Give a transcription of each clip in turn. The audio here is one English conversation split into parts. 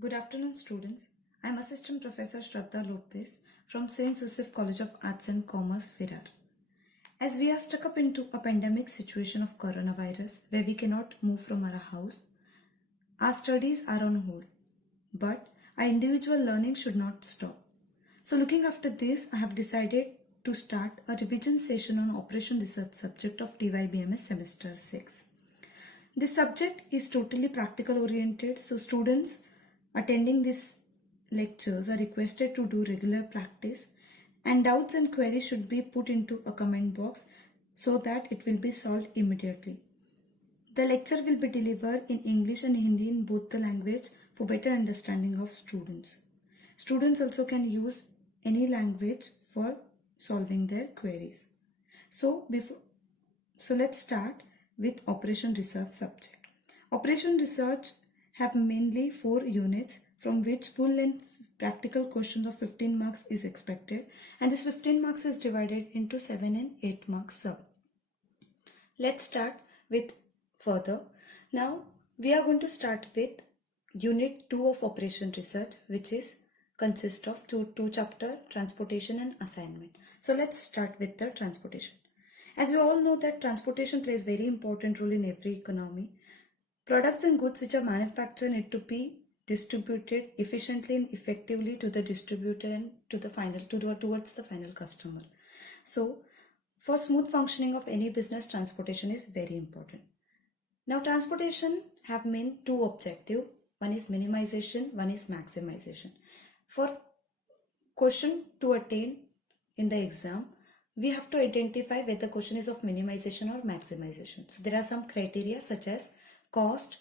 Good afternoon, students. I am Assistant Professor Shraddha Lopez from St. Joseph College of Arts and Commerce, Virar. As we are stuck up into a pandemic situation of coronavirus where we cannot move from our house, our studies are on hold. But our individual learning should not stop. So looking after this, I have decided to start a revision session on Operation Research subject of T.Y.BMS semester 6. This subject is totally practical oriented, so students attending these lectures are requested to do regular practice, and doubts and queries should be put into a comment box so that it will be solved immediately. The lecture will be delivered in English and Hindi in both the language for better understanding of students. Students also can use any language for solving their queries. So let's start with Operation Research subject. Operation Research have mainly 4 units from which full length practical questions of 15 marks is expected, and this 15 marks is divided into 7 and 8 marks sub. Let's start with further. Now we are going to start with unit 2 of Operation Research, which is consist of two chapter, transportation and assignment. So let's start with the transportation. As we all know that transportation plays very important role in every economy. Products and goods which are manufactured need to be distributed efficiently and effectively to the distributor and towards the final customer. So for smooth functioning of any business, transportation is very important. Now transportation have main 2 objectives. One is minimization, one is maximization. For question to attain in the exam, we have to identify whether the question is of minimization or maximization. So there are some criteria such as cost,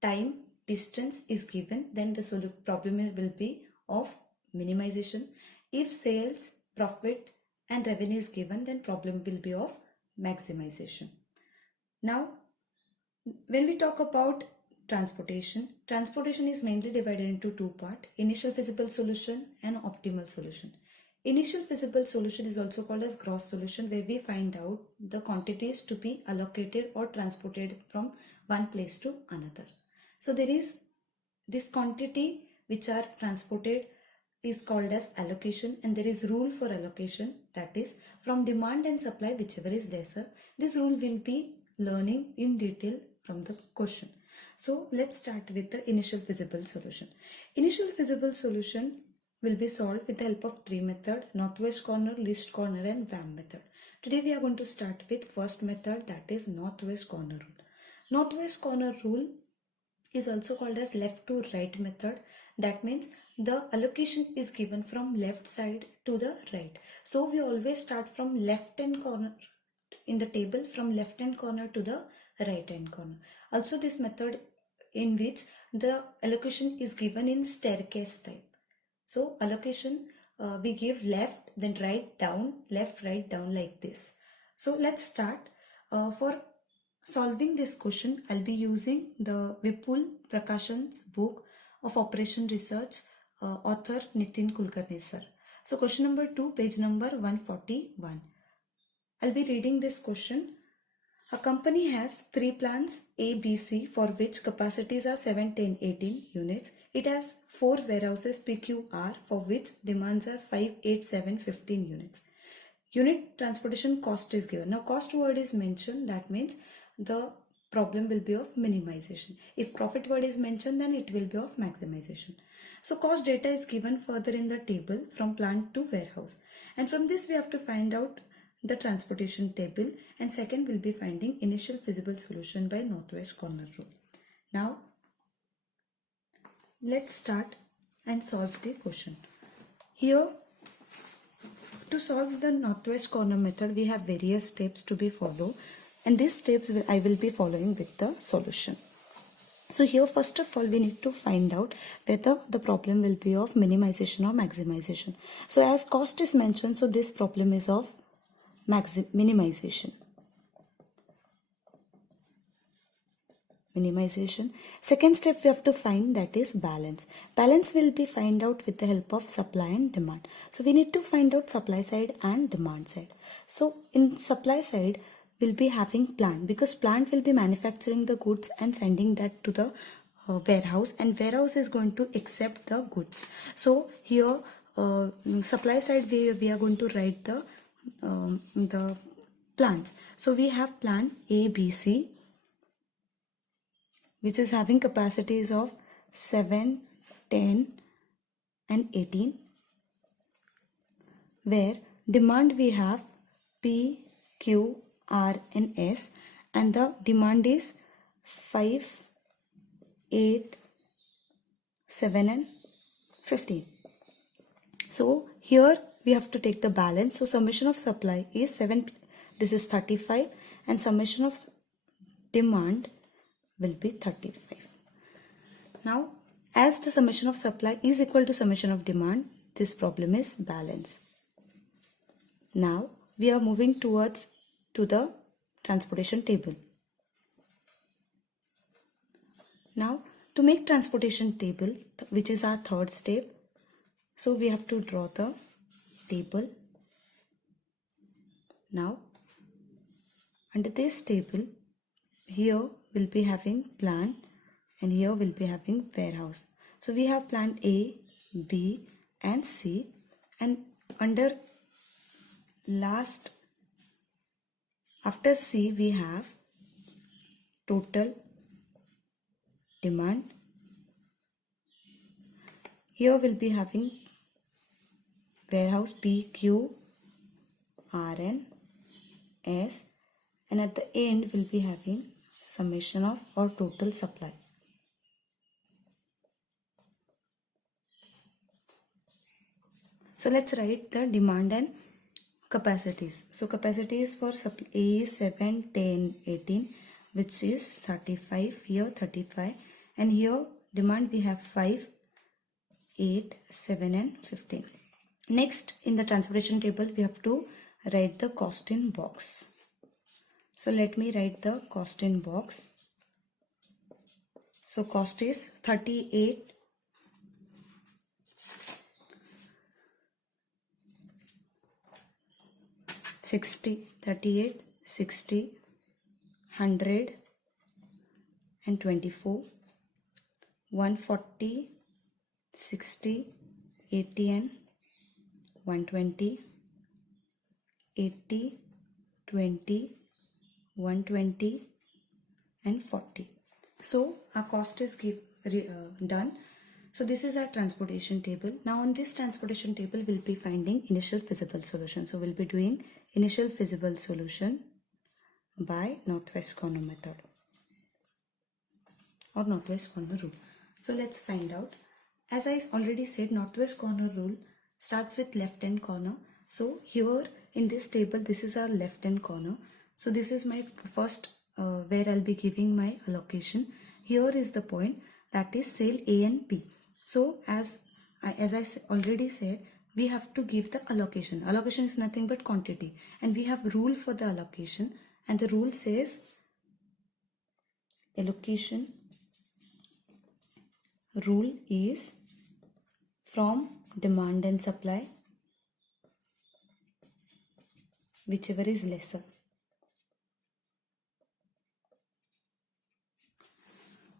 time, distance is given, then the problem will be of minimization. If sales, profit and revenue is given, then problem will be of maximization. Now, when we talk about transportation is mainly divided into 2 parts: initial feasible solution and optimal solution. Initial feasible solution is also called as gross solution, where we find out the quantities to be allocated or transported from one place to another. So there is this quantity which are transported is called as allocation, and there is rule for allocation, that is from demand and supply whichever is lesser. This rule will be learning in detail from the question. So let's start with the initial feasible solution. Initial feasible solution will be solved with the help of 3 methods: northwest corner, least corner and VAM method. Today we are going to start with first method, that is northwest corner rule. Northwest corner rule is also called as left to right method. That means the allocation is given from left side to the right. So we always start from left hand corner in the table, from left hand corner to the right hand corner. Also this method in which the allocation is given in staircase type. So allocation we give left, then right, down, left, right, down, like this. So let's start. For solving this question, I'll be using the Vipul Prakashan's book of Operation Research, author Nitin Kulkarni sir. So question number 2, page number 141. I'll be reading this question. A company has 3 plants A, B, C for which capacities are 7, 10, 18 units. It has 4 warehouses P, Q, R for which demands are 5, 8, 7, 15 units. Unit transportation cost is given. Now cost word is mentioned, that means the problem will be of minimization. If profit word is mentioned, then it will be of maximization. So cost data is given further in the table from plant to warehouse. And from this we have to find out the transportation table, and second will be finding initial feasible solution by northwest corner rule. Now let's start and solve the question. Here to solve the northwest corner method, we have various steps to be followed, and these steps I will be following with the solution. So here first of all we need to find out whether the problem will be of minimization or maximization. So as cost is mentioned, so this problem is of minimization. Second step we have to find, that is balance. Balance will be find out with the help of supply and demand. So we need to find out supply side and demand side. So in supply side we'll be having plant, because plant will be manufacturing the goods and sending that to the warehouse, and warehouse is going to accept the goods. So here supply side we are going to write the plants. So we have plant A, B, C, which is having capacities of 7, 10 and 18, where demand we have P, Q, R and S, and the demand is 5, 8, 7 and 15. So here we have to take the balance. So summation of supply is 7, this is 35, and summation of demand will be 35. Now as the summation of supply is equal to summation of demand, this problem is balanced. Now we are moving towards to the transportation table. Now to make transportation table, which is our third step, so we have to draw the table. Now under this table, here we'll be having plant and here we'll be having warehouse. So we have plant A, B and C, and under last after C we have total demand. Here we'll be having warehouse P, Q, R and S, and at the end we'll be having summation of or total supply. So let's write the demand and capacities. So capacity is for supply A is 7, 10, 18, which is 35, here 35, and here demand we have 5, 8, 7 and 15. Next in the transportation table we have to write the cost in box. So let me write the cost in box. So cost is 38, 60, 38, 60, 100 and 24, 140, 60, 80 and 120, 80, 20, 120 and 40. So our cost is done. So this is our transportation table. Now on this transportation table we'll be finding initial feasible solution. So we'll be doing initial feasible solution by northwest corner method or northwest corner rule. So let's find out. As I already said, northwest corner rule starts with left hand corner. So here in this table, this is our left hand corner. So this is my first where I'll be giving my allocation. Here is the point, that is cell A and P. So as I already said, we have to give the allocation. Allocation is nothing but quantity, and we have rule for the allocation, and the rule says allocation rule is from demand and supply, whichever is lesser.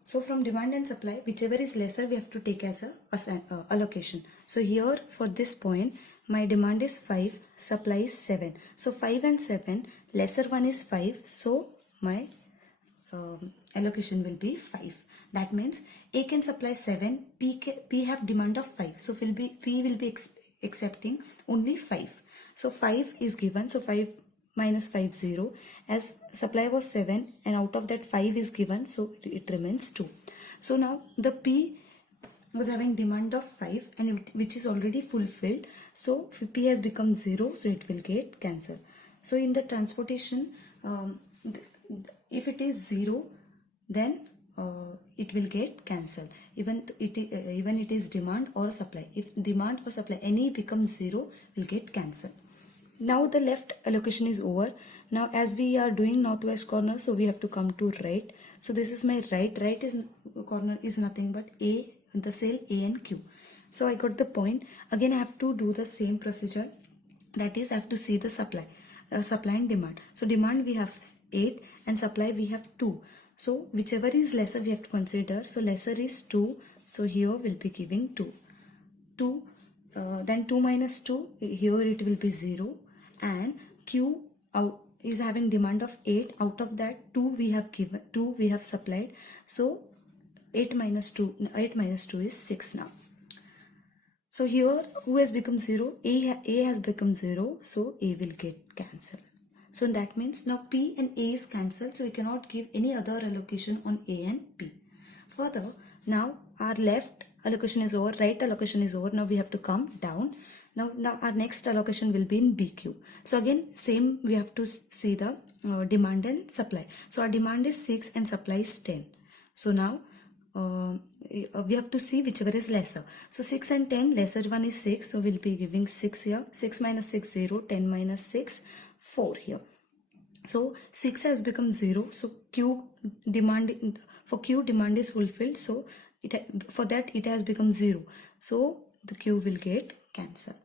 So from demand and supply, whichever is lesser, we have to take as a allocation. So here for this point, my demand is 5, supply is 7. So 5 and 7, lesser one is 5. So my allocation will be 5. That means A can supply 7, P have demand of 5. So P will be accepting only 5. So 5 is given. So 5 minus 5, 0. As supply was 7 and out of that 5 is given, so it remains 2. So now the P was having demand of 5 and which is already fulfilled. So P has become 0, so it will get cancelled. So in the transportation, if it is 0, then it will get cancelled. Even it is demand or supply. If demand or supply any becomes 0, will get cancelled. Now the left allocation is over. Now as we are doing northwest corner, so we have to come to right. So this is my right. Right is corner is nothing but A, the cell A and Q. So I got the point. Again I have to do the same procedure. That is, I have to see the supply and demand. So demand we have 8 and supply we have 2. So whichever is lesser we have to consider. So lesser is 2. So here we'll be giving 2. 2 then 2 minus 2, here it will be 0, and Q out is having demand of 8. Out of that 2 we have given, 2 we have supplied. So 8 minus 2 is 6 now. So here who has become 0? A has become 0, so A will get cancelled. So that means now P and A is cancelled, so we cannot give any other allocation on A and P. Further, now our left allocation is over, right allocation is over. Now we have to come down. Now our next allocation will be in BQ. So again same, we have to see the demand and supply. So our demand is 6 and supply is 10. So now we have to see whichever is lesser. So 6 and 10, lesser one is 6, so we'll be giving 6 here. 6 minus 6, 0. 10 minus 6, 4 here. So 6 has become 0. So Q demand is fulfilled. So for that it has become 0. So the Q will get cancelled.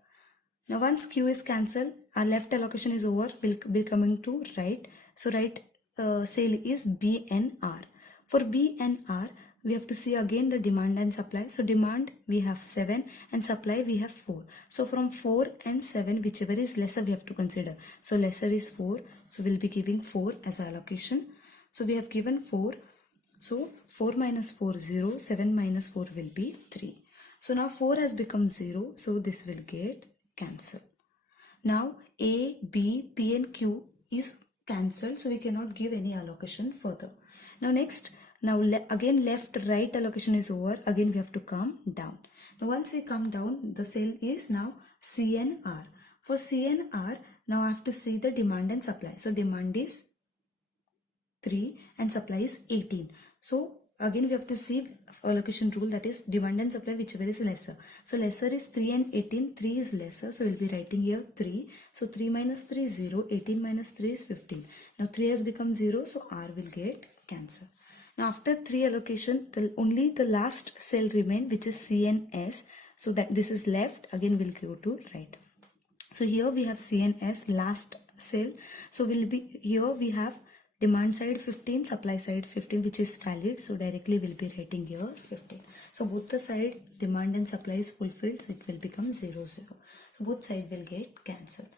Now once Q is cancelled, our left allocation is over. We'll be coming to right. So right sale is B and R. For B and R, we have to see again the demand and supply. So demand we have 7 and supply we have 4. So from 4 and 7, whichever is lesser we have to consider. So lesser is 4. So we'll be giving 4 as allocation. So we have given 4. So 4 minus 4, 0. 7 minus 4 will be 3. So now 4 has become 0. So this will get cancelled. Now A, B, P and Q is cancelled. So we cannot give any allocation further. Now next, again left right allocation is over. Again we have to come down. Now once we come down, the sale is now C and R. For C and R, now I have to see the demand and supply. So demand is 3 and supply is 18. So again we have to see allocation rule, that is demand and supply whichever is lesser. So lesser is 3 and 18. 3 is lesser, so we'll be writing here 3. So 3 minus 3 is 0. 18 minus 3 is 15. Now 3 has become 0, so R will get cancelled. Now after 3 allocation, only the last cell remain, which is C and S. So that this is left. Again we'll go to right. So here we have C and S, last cell. So here we have demand side 15, supply side 15, which is tallied. So directly we'll be writing here 15. So both the side demand and supply is fulfilled, so it will become 0, 0. So both side will get cancelled.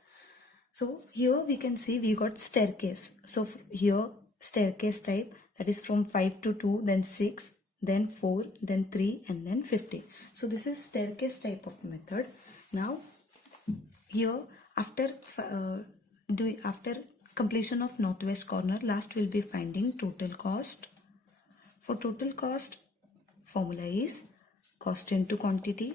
So here we can see we got staircase. So here staircase type, that is from 5 to 2, then 6, then 4, then 3, and then 15. So this is staircase type of method. Now here after completion of northwest corner, last we'll be finding total cost. For total cost, formula is cost into quantity.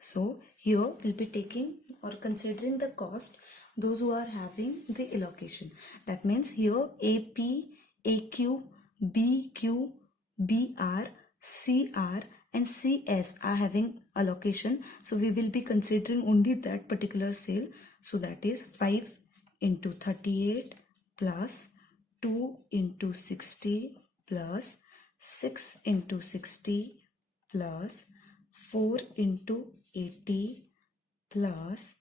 So here we'll be taking or considering the cost those who are having the allocation. That means here AP, AQ, BQ, BR, CR and CS are having allocation. So we will be considering only that particular sale. So that is 5 into 38 plus 2 into 60 plus 6 into 60 plus 4 into 80 plus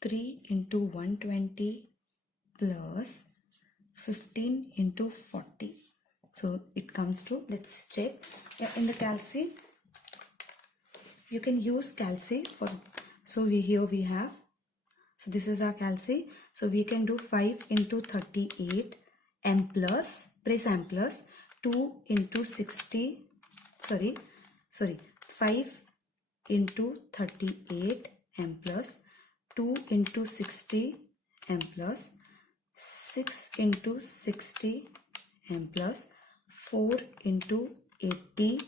3 into 120 plus 15 into 40. So it comes to, let's check. In the calci, you can use calci for, so here we have, so this is our calci. So we can do 5 into 38 m plus, press m plus 2 into 60, 5 into 38 m plus 2 into 60 m plus 6 into 60 m plus 4 into 80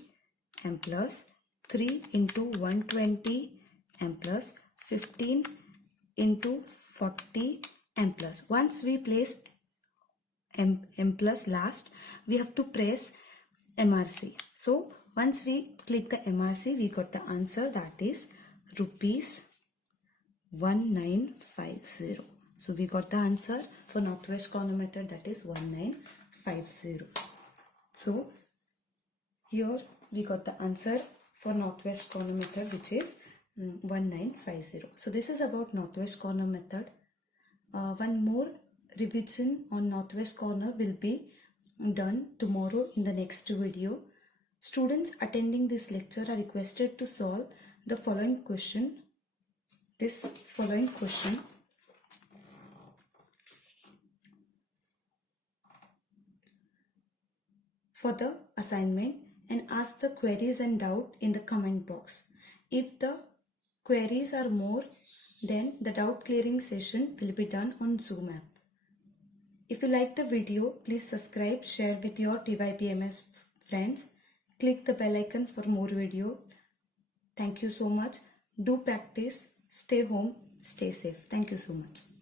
m plus 3 into 120 m plus 15 into 40 m plus. Once we place m plus last, we have to press MRC. So once we click the MRC, we got the answer, that is rupees 1950. So we got the answer for northwest corner method, that is 1950. So here we got the answer for northwest corner method, which is 1950. So this is about northwest corner method. One more revision on northwest corner will be done tomorrow in the next video. Students attending this lecture are requested to solve the following question. This following question. For the assignment, and ask the queries and doubt in the comment box. If the queries are more, then the doubt clearing session will be done on Zoom app. If you like the video, please subscribe, share with your T.Y.BMS friends. Click the bell icon for more video. Thank you so much. Do practice. Stay home. Stay safe. Thank you so much.